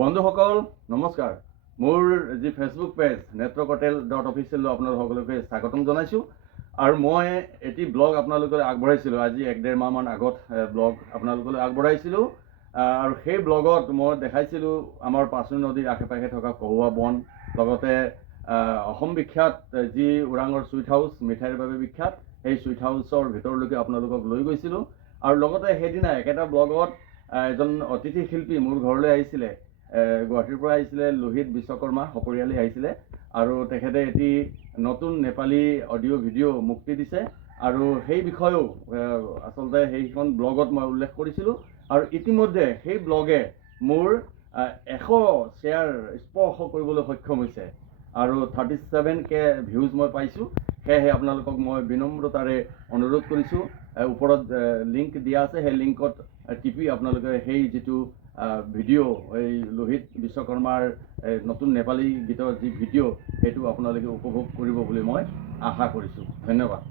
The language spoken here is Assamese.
বন্ধুসকল নমস্কাৰ। মোৰ যি ফেচবুক পেজ Katel.official আপোনালোক সকলোকে স্বাগতম জনাইছোঁ। আৰু মই এটি ব্লগ আপোনালোকলৈ আগবঢ়াইছিলোঁ আজি 1-1.5 মাহমান আগত ব্লগ আপোনালোকলৈ আগবঢ়াইছিলোঁ। আৰু সেই ব্লগত মই দেখাইছিলোঁ আমাৰ পাচনি নদীৰ আশে-পাশে থকা কহুৱা বন, লগতে অসম বিখ্যাত যি ওৰাঙৰ সুইট হাউচ মিঠাইৰ বাবে বিখ্যাত, সেই সুইট হাউচৰ ভিতৰলৈকে আপোনালোকক লৈ গৈছিলোঁ। আৰু লগতে সেইদিনা একেটা ব্লগত এজন অতিথি শিল্পী মোৰ ঘৰলৈ আহিছিলে। গুৱাহাটীৰ পৰা আহিছিলে লোহিত বিশ্বকৰ্মা সপৰিয়ালে আহিছিলে আৰু তেখেতে এটি নতুন নেপালী অডিঅ' ভিডিঅ' মুক্তি দিছে আৰু সেই বিষয়েও আচলতে সেইখন ব্লগত মই উল্লেখ কৰিছিলোঁ। আৰু ইতিমধ্যে সেই ব্লগে মোৰ 100 শ্বেয়াৰ স্পৰ্শ কৰিবলৈ সক্ষম হৈছে আৰু 37K ভিউজ মই পাইছোঁ। সেয়েহে আপোনালোকক মই বিনম্ৰতাৰে অনুৰোধ কৰিছোঁ, ওপৰত লিংক দিয়া আছে, সেই লিংকত টিপি আপোনালোকে সেই যিটো ভিডিঅ' এই লোহিত বিশ্বকৰ্মাৰ নতুন নেপালী গীতৰ যি ভিডিঅ' সেইটো আপোনালোকে উপভোগ কৰিব বুলি মই আশা কৰিছোঁ। ধন্যবাদ।